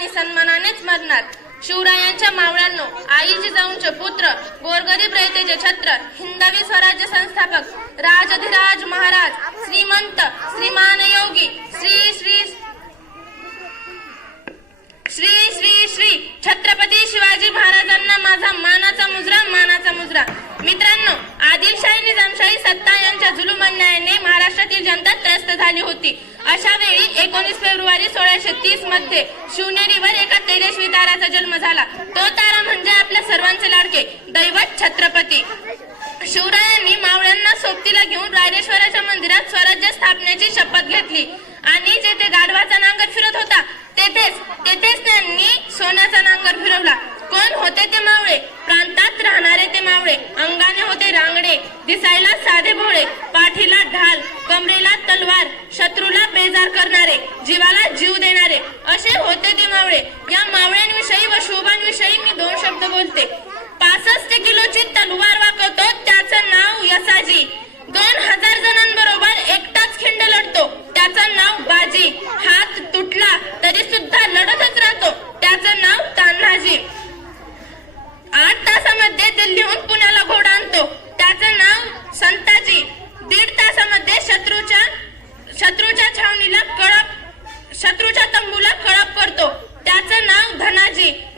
आणि सन्मानानेच मरणार. शिवरायांच्या मावळ्यांनो आई जिजाऊंचे पुत्र गोरगरीब रयतेचे छत्र हिंदवी स्वराज्य संस्थापक राजधिराज महाराज श्रीमंत श्रीमान योगी श्री श्री श्री श्री श्री छत्रपती शिवाजी महाराजांना माझा मानाचा मुजरा मानाचा मुजरा. मित्रांनो आदिलशाही निजामशाही सत्ता यांच्या जुलूम अन्यायाने महाराष्ट्रात महाराष्ट्रातील जनता त्रस्त झाली होती. अशा वेळी एकोणीस फेब्रुवारी सोळाशे तीसमध्ये शिवनेरीवर एका तेजस्वी ताराचा जन्म झाला. तो तारा म्हणजे आपल्या सर्वांचे लाडके दैवत छत्रपती. शिवरायांनी मावळ्यांना सोबतीला घेऊन राजेश्वराच्या मंदिरात स्वराज्य स्थापनेची शपथ घेतली. जीव देणारे. असे होते ते मावळे. या मावळ्यांविषयी व शोभांविषयी मी दोन शब्द बोलते. पासष्ट किलोची तलवार वाकवतो त्याचं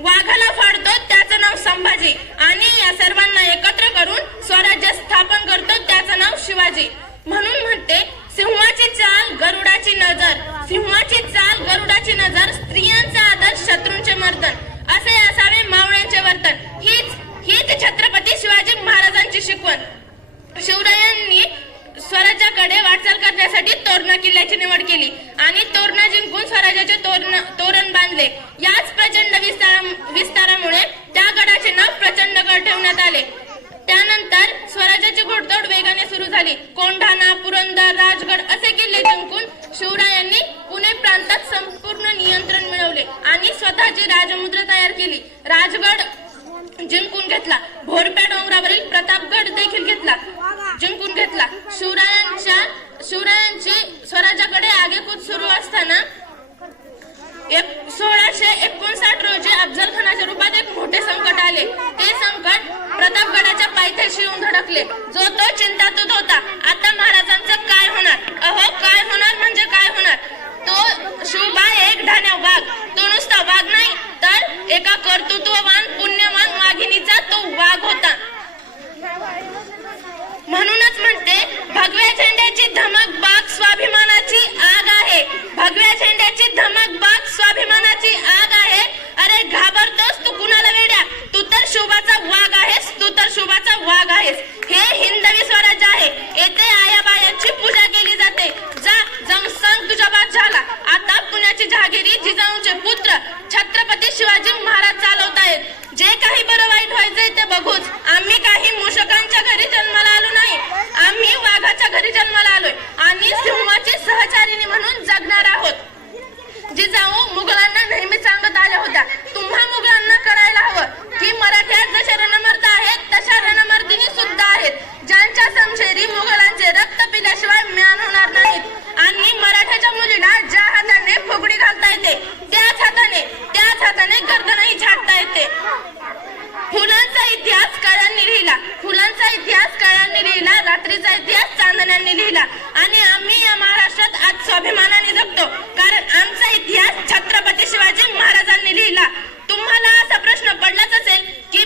वाघाला फाडतो त्याचं नाव संभाजी. आणि या सर्वांना एकत्र करून स्वराज्य स्थापन करतो त्याचं नाव शिवाजी. म्हणून म्हणते सिंहाची चाल गरुडाची नजर. सिंहाची चाल गरुडाची नजर स्त्रियांचा आदर शत्रूंचे मर्दन. असे असावे मावळ्यांचे वर्तन. हीच हीच छत्रपती शिवाजी महाराजांची शिकवण. शिवराय स्वराज्याकडे वाटचाल करण्यासाठी तोरणा किल्ल्याची निवड केली. आणि तोरणा जिंकून स्वराज्याचे तोरण तोरण बांधले. याच प्रचंड विस्तारा विस्तारामुळे त्या गडाचे नाव प्रचंड गड ठेवण्यात आले. त्यानंतर स्वराज्याची घोडदौड वेगाने सुरू झाली. कोंढाणा पुरंदर राजगड असे किल्ले जिंकून शिवरायांनी पुणे प्रांतात संपूर्ण नियंत्रण मिळवले आणि स्वतःची राजमुद्रा तयार केली. राजगड जिंकून घेतला. भोरप्या डोंगरावरील प्रतापगड देखील घेतला. शिवरायांची स्वराज्याकडे आगेकूच सुरू असताना एक सोळाशे एकोणसाठ रोजी अफजल खानाच्या रूपात एक मोठे संकट आले. ते संकट प्रतापगडाच्या पायथ्याशी येऊन धडकले जो तो चिंतातूत होता. मुघलांना नेहमी सांगत आल्या होत्या तुम्हा मुघलांना कळायला हवं. की मराठ्यात जसे रणमर्द आहेत तशा रणमर्दिनी सुद्धा आहेत. ज्यांच्या समशेरी मुघलांचे रक्त पिल्याशिवाय म्यान होणार नाहीत. आणि मराठ्याच्या मुलीला ज्या हाताने फुगडी घालता येते त्याच हाताने त्याच हाताने गर्दनही छाटता येते. फुलांचा इतिहास काळ्यांनी लिहिला. फुलांचा इतिहास काळ्यांनी लिहिला रात्रीचा इतिहास चांदण्यांनी लिहिला आणि आम्ही या महाराष्ट्रात आज स्वाभिमानाने जगतो कारण आमचा इतिहास छत्रपती शिवाजी महाराजांनी लिहिला तुम्हाला असा प्रश्न पडलाच असेल की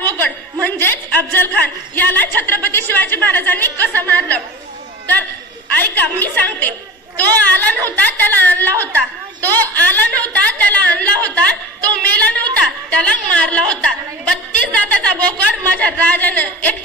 बत्तीस म्हणजेच अफजल खान याला छत्रपती शिवाजी महाराजांनी कसं मारलं? तर ऐका मी सांगते. तो आला नव्हता त्याला आणला होता. तो आला नव्हता त्याला आणला होता. तो मेला नव्हता त्याला मारला होता. बत्तीस दाताचा बोकड माझ्या राजानं एक